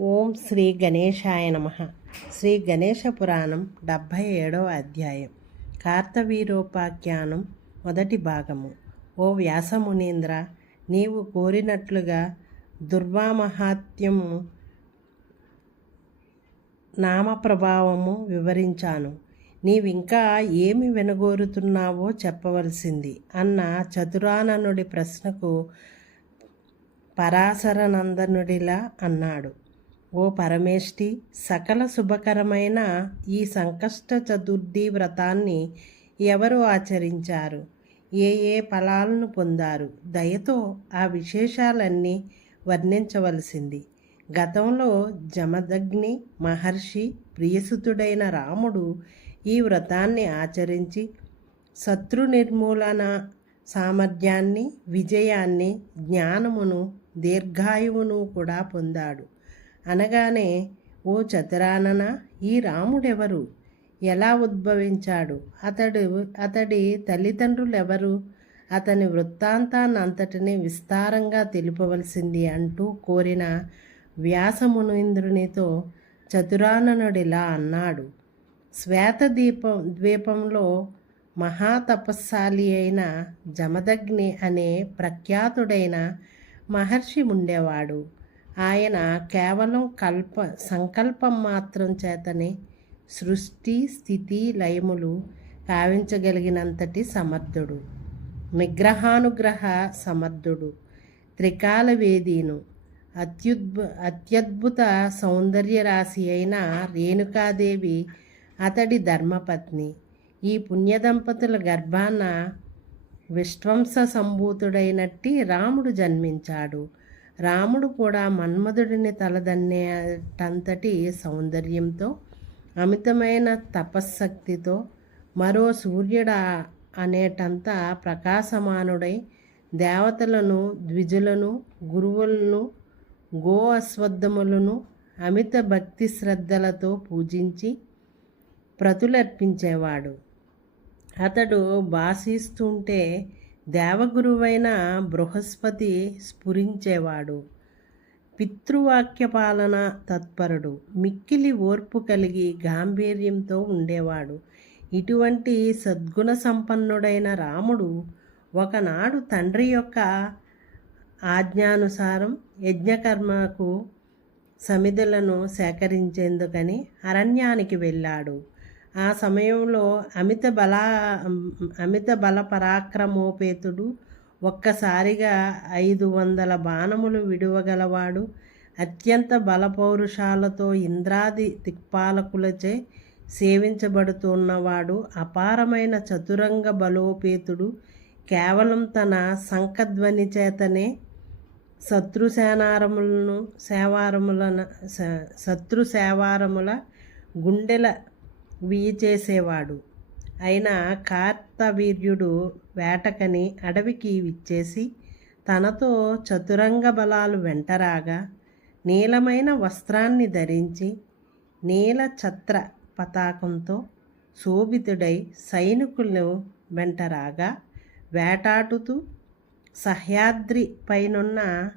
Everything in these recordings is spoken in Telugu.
ఓం శ్రీ గణేశాయ నమ. శ్రీ గణేశ పురాణం డెబ్భై ఏడవ అధ్యాయం. కార్తవీరోపాఖ్యానం మొదటి భాగము. ఓ వ్యాసమునీంద్ర నీవు కోరినట్లుగా దుర్వామహాత్యము నామ ప్రభావము వివరించాను. నీవింకా ఏమి వెనగోరుతున్నావో చెప్పవలసింది అన్న చతురాననుడి ప్రశ్నకు పరాశరనందనుడిలా అన్నాడు. ఓ పరమేష్టి సకల శుభకరమైన ఈ సంకష్ట చతుర్థి వ్రతాన్ని ఎవరు ఆచరించారు? ఏ ఏ ఫలాలను పొందారు? దయతో ఆ విశేషాలన్నీ వర్ణించవలసింది. గతంలో జమదగ్ని మహర్షి ప్రియసుతుడైన రాముడు ఈ వ్రతాన్ని ఆచరించి శత్రు నిర్మూలన సామర్థ్యాన్ని విజయాన్ని జ్ఞానమును దీర్ఘాయువును కూడా పొందాడు. అనగానే ఓ చతురానన ఈ రాముడెవరు? ఎలా ఉద్భవించాడు? అతడు అతడి తల్లిదండ్రులెవరు? అతని వృత్తాంతాన్నంతటిని విస్తారంగా తెలుపవలసింది అంటూ కోరిన వ్యాసమునీంద్రునితో చతురాననుడిలా అన్నాడు. శ్వేతదీపం ద్వీపంలో మహాతపస్శాలి అయిన జమదగ్ని అనే ప్రఖ్యాతుడైన మహర్షి ఉండేవాడు. ఆయన కేవలం కల్ప సంకల్పం మాత్రం చేతనే సృష్టి స్థితి లయములు కావించగలిగినంతటి సమర్థుడు. నిగ్రహానుగ్రహ సమర్థుడు. త్రికాల వేదీను. అత్యుద్భు అత్యద్భుత సౌందర్య రాశి అయిన రేణుకాదేవి అతడి ధర్మపత్ని. ఈ పుణ్యదంపతుల గర్భాన విశ్వంస సంభూతుడైనట్టి రాముడు జన్మించాడు. రాముడు కూడా మన్మధుడిని తలదన్నేటంతటి సౌందర్యంతో అమితమైన తపశ్శక్తితో మరో సూర్యుడ అనేటంత ప్రకాశమానుడై దేవతలను ద్విజులను గురువులను గో అశ్వద్ధములను అమిత భక్తి శ్రద్ధలతో పూజించి ప్రతులర్పించేవాడు. అతడు భాషిస్తుంటే దేవగురువైన బృహస్పతి స్ఫురించేవాడు. పితృవాక్య పాలన తత్పరుడు. మిక్కిలి ఓర్పు కలిగి గాంభీర్యంతో ఉండేవాడు. ఇటువంటి సద్గుణ సంపన్నుడైన రాముడు ఒకనాడు తండ్రి యొక్క ఆజ్ఞానుసారం యజ్ఞకర్మకు సమిధులను సేకరించేందుకని అరణ్యానికి వెళ్ళాడు. ఆ సమయంలో అమిత బల అమిత బల పరాక్రమోపేతుడు ఒక్కసారిగా ఐదు వందల బాణములు విడువగలవాడు. అత్యంత బలపౌరుషాలతో ఇంద్రాది దిక్పాలకులచే సేవించబడుతున్నవాడు. అపారమైన చతురంగ బలోపేతుడు. కేవలం తన సంకధ్వని చేతనే శత్రు సేనారములను సేవారముల శత్రు సేవారముల గుండెల చేసేవాడు అయిన కార్తవీర్యుడు వేటకని అడవికి విచ్చేసి తనతో చతురంగ బలాలు వెంటరాగా నీలమైన వస్త్రాన్ని ధరించి నీల ఛత్ర పతాకంతో శోభితుడై సైనికులను వెంటరాగా వేటాడుతూ సహ్యాద్రి పైనున్న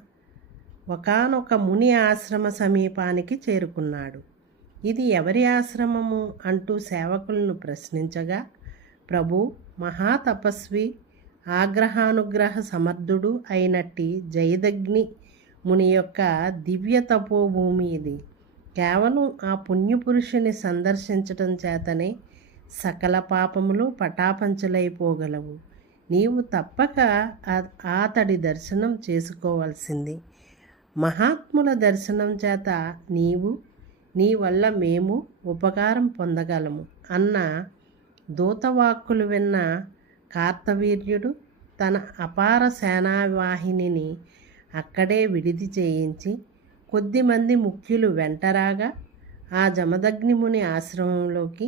ఒకనొక ముని ఆశ్రమ సమీపానికి చేరుకున్నాడు. ఇది ఎవరి ఆశ్రమము? అంటూ సేవకులను ప్రశ్నించగా ప్రభు మహాతపస్వి ఆగ్రహానుగ్రహ సమర్థుడు అయినట్టి జయదగ్ని ముని యొక్క దివ్య తపోభూమి ఇది. కేవలం ఆ పుణ్యపురుషుని సందర్శించటం చేతనే సకల పాపములు పటాపంచలైపోగలవు. నీవు తప్పక అతడి దర్శనం చేసుకోవాల్సింది. మహాత్ముల దర్శనం చేత నీవు నీ వల్ల మేము ఉపకారం పొందగలము అన్న దూతవాక్కులు విన్న కార్తవీర్యుడు తన అపార సేనావాహినిని అక్కడే విడిది చేయించి కొద్దిమంది ముఖ్యులు వెంటరాగా ఆ జమదగ్నిముని ఆశ్రమంలోకి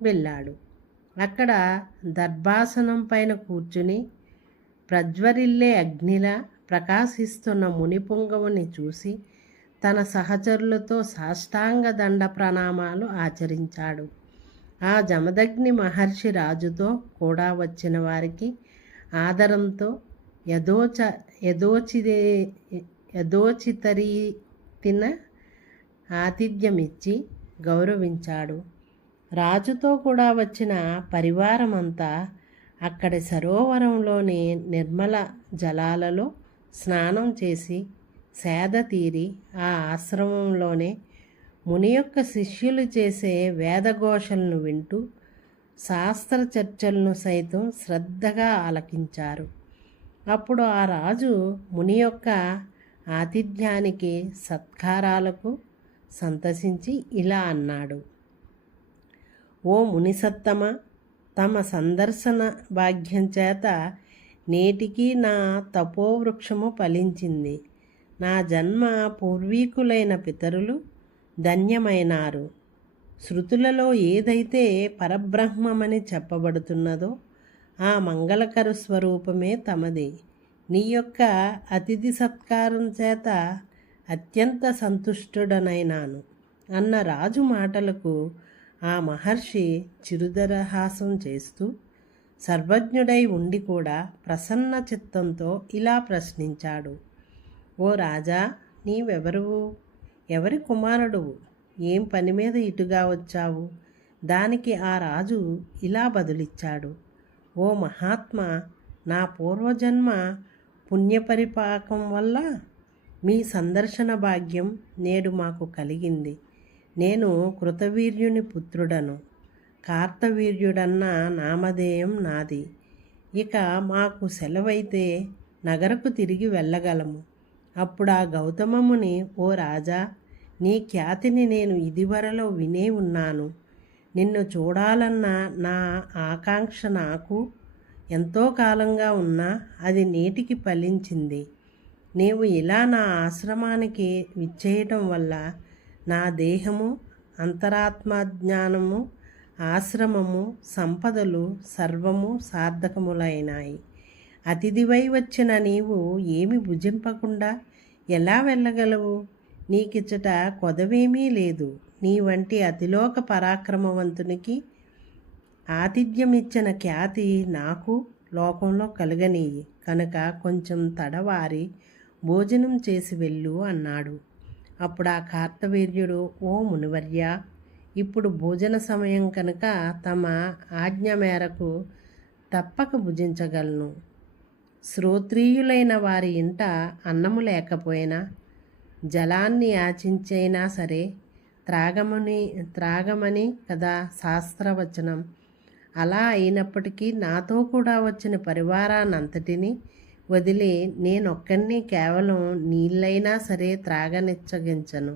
వెళ్ళాడు. అక్కడ దర్భాసనం పైన కూర్చుని ప్రజ్వరిల్లే అగ్నిలా ప్రకాశిస్తున్న ముని పొంగవుని చూసి తన సహచరులతో సాష్టాంగ దండ ప్రణామాలు ఆచరించాడు. ఆ జమదగ్ని మహర్షి రాజుతో కూడా వచ్చిన వారికి ఆదరంతో యథోచ యథోచిదే యథోచితరీతిన ఆతిథ్యమిచ్చి గౌరవించాడు. రాజుతో కూడా వచ్చిన పరివారమంతా అక్కడి సరోవరంలోని నిర్మల జలాలలో స్నానం చేసి సేద తీరి ఆ ఆశ్రమంలోనే ముని యొక్క శిష్యులు చేసే వేదఘోషలను వింటూ శాస్త్ర చర్చలను సైతం శ్రద్ధగా ఆలకించారు. అప్పుడు ఆ రాజు ముని యొక్క ఆతిథ్యానికి సత్కారాలకు సంతసించి ఇలా అన్నాడు. ఓ మునిసత్తమ తమ సందర్శన భాగ్యం చేత నేటికి నా తపోవృక్షము ఫలించింది. నా జన్మ పూర్వీకులైన పితరులు ధన్యమైనారు. శృతులలో ఏదైతే పరబ్రహ్మమని చెప్పబడుతున్నదో ఆ మంగళకర స్వరూపమే తమది. నీ యొక్క అతిథి సత్కారం చేత అత్యంత సంతుష్టుడనైనాను అన్న రాజు మాటలకు ఆ మహర్షి చిరుదరహాసం చేస్తూ సర్వజ్ఞుడై ఉండి కూడా ప్రసన్న చిత్తంతో ఇలా ప్రశ్నించాడు. ఓ రాజా నీవెవరువు? ఎవరి కుమారుడువు? ఏం పని మీద ఇటుగా వచ్చావు? దానికి ఆ రాజు ఇలా బదులిచ్చాడు. ఓ మహాత్మా నా పూర్వజన్మ పుణ్యపరిపాకం వల్ల మీ సందర్శన భాగ్యం నేడు మాకు కలిగింది. నేను కృతవీర్యుని పుత్రుడను. కార్తవీర్యుడన్న నామధేయం నాది. ఇక మాకు సెలవైతే నగరకు తిరిగి వెళ్ళగలము. అప్పుడు ఆ గౌతమముని ఓ రాజా! నీ ఖ్యాతిని నేను ఇదివరలో వినే ఉన్నాను. నిన్ను చూడాలన్న నా ఆకాంక్ష నాకు ఎంతో కాలంగా ఉన్నా అది నేటికి ఫలించింది. నీవు ఇలా నా ఆశ్రమానికి విచ్చేయటం వల్ల నా దేహము అంతరాత్మజ్ఞానము ఆశ్రమము సంపదలు సర్వము సార్థకములైనాయి. అతిథివై వచ్చిన నీవు ఏమి భుజింపకుండా ఎలా వెళ్ళగలవు? నీకిచ్చట కొదవేమీ లేదు. నీ వంటి అతిలోక పరాక్రమవంతునికి ఆతిథ్యమిచ్చిన ఖ్యాతి నాకు లోకంలో కలగనీయి. కనుక కొంచెం తడవారి భోజనం చేసి వెళ్ళు అన్నాడు. అప్పుడు ఆ కార్తవీర్యుడు ఓ మునివర్య! ఇప్పుడు భోజన సమయం కనుక తమ ఆజ్ఞ మేరకు తప్పక భుజించగలను. శ్రోత్రియులైన వారి ఇంట అన్నము లేకపోయినా జలాన్ని యాచించైనా సరే త్రాగమని త్రాగమని కదా శాస్త్రవచనం. అలా అయినప్పటికీ నాతో కూడా వచ్చిన పరివారానంతటిని వదిలి నేనొక్కడిని కేవలం నీళ్ళైనా సరే త్రాగనిచ్చగించను.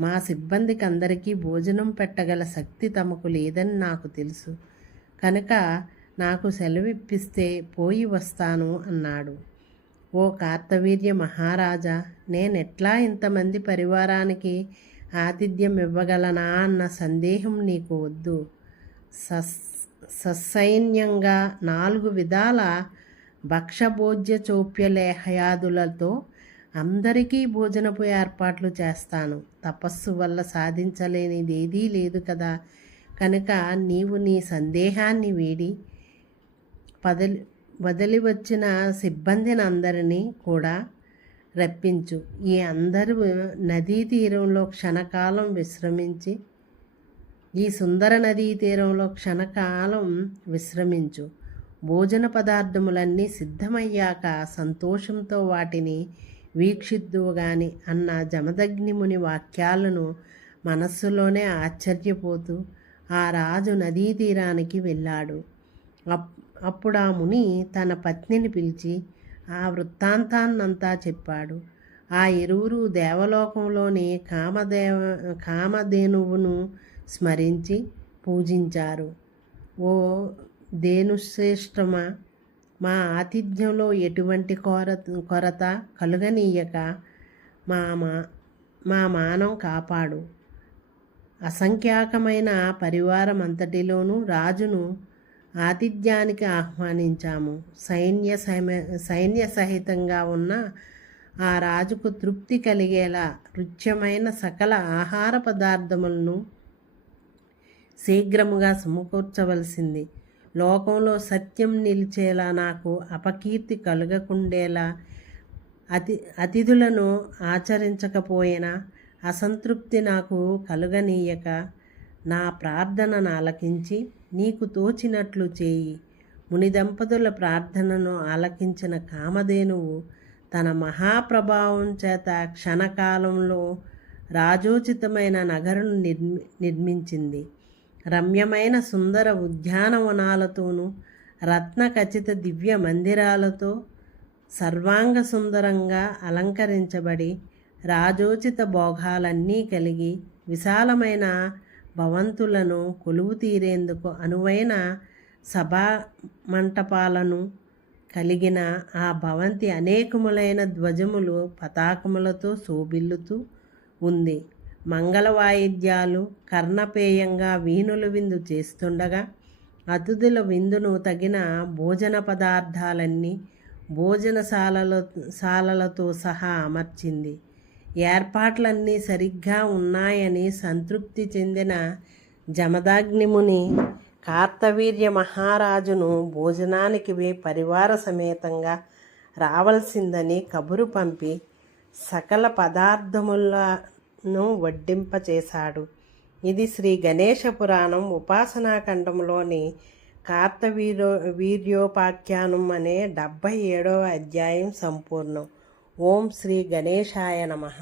మా సిబ్బందికి అందరికీ భోజనం పెట్టగల శక్తి తమకు లేదని నాకు తెలుసు. కనుక నాకు సెలవిప్పిస్తే పోయి వస్తాను అన్నాడు. ఓ కార్తవీర్య మహారాజా నేనెట్లా ఇంతమంది పరివారానికి ఆతిథ్యం ఇవ్వగలనా అన్న సందేహం నీకు వద్దు. సస్ ససైన్యంగా నాలుగు విధాల భక్షభోజ్య చోప్యలేహయాదులతో అందరికీ భోజనపు ఏర్పాట్లు చేస్తాను. తపస్సు వల్ల సాధించలేనిదేదీ లేదు కదా. కనుక నీవు నీ సందేహాన్ని వీడి పదలి వదిలి వచ్చిన సిబ్బందిని అందరినీ కూడా రప్పించు. ఈ అందరూ నదీ తీరంలో క్షణకాలం విశ్రమించి ఈ సుందర నదీ తీరంలో క్షణకాలం విశ్రమించు. భోజన పదార్థములన్నీ సిద్ధమయ్యాక సంతోషంతో వాటిని వీక్షిద్దువు గాని అన్న జమదగ్నిముని వాక్యాలను మనస్సులోనే ఆశ్చర్యపోతూ ఆ రాజు నదీ తీరానికి వెళ్ళాడు. అప్పుడు ఆ ముని తన పత్నిని పిలిచి ఆ వృత్తాంతాన్నంతా చెప్పాడు. ఆ ఇరువురు దేవలోకంలోని కామదేవ కామధేనువును స్మరించి పూజించారు. ఓ ధేనుశ్రేష్టమా మా ఆతిథ్యంలో ఎటువంటి కొరత కొరత కలుగనీయక మా మా మా మానం కాపాడు. అసంఖ్యాకమైన పరివారం అంతటిలోనూ రాజును ఆతిథ్యానికి ఆహ్వానించాము. సైన్య సైన్య సహితంగా ఉన్న ఆ రాజుకు తృప్తి కలిగేలా రుచ్యమైన సకల ఆహార పదార్థములను శీఘ్రముగా సమకూర్చవలసింది. లోకంలో సత్యం నిలిచేలా నాకు అపకీర్తి కలుగకుండేలా అతి అతిథులను ఆచరించకపోయినా అసంతృప్తి నాకు కలుగనీయక నా ప్రార్థనను ఆలకించి నీకు తోచినట్లు చేయి. ముని దంపతుల ప్రార్థనను ఆలకించిన కామధేనువు తన మహాప్రభావం చేత క్షణకాలంలో రాజోచితమైన నగరం నిర్మి నిర్మించింది. రమ్యమైన సుందర ఉద్యానవనాలతోనూ రత్న ఖచ్చిత దివ్య మందిరాలతో సర్వాంగ సుందరంగా అలంకరించబడి రాజోచిత భోగాలన్నీ కలిగి విశాలమైన భవంతులను కొలువు తీరేందుకు అనువైన సభా మంటపాలను కలిగిన ఆ భవంతి అనేకములైన ధ్వజములు పతాకములతో శోభిల్లుతూ ఉంది. మంగళ వాయిద్యాలు కర్ణపేయంగా వీణుల విందు చేస్తుండగా అతిథుల విందును తగిన భోజన పదార్థాలన్నీ భోజనశాలలో శాలలతో సహా అమర్చింది. ఏర్పాట్లన్నీ సరిగ్గా ఉన్నాయని సంతృప్తి చెందిన జమదాగ్నిముని కార్తవీర్య మహారాజును భోజనానికి పరివార సమేతంగా రావలసిందని కబురు పంపి సకల పదార్థములను వడ్డింపచేశాడు. ఇది శ్రీ గణేష పురాణం ఉపాసనాఖండంలోని కార్తవీర్యో వీర్యోపాఖ్యానం అనే డెబ్భై ఏడవ అధ్యాయం సంపూర్ణం. ఓం శ్రీ గణేశాయ నమః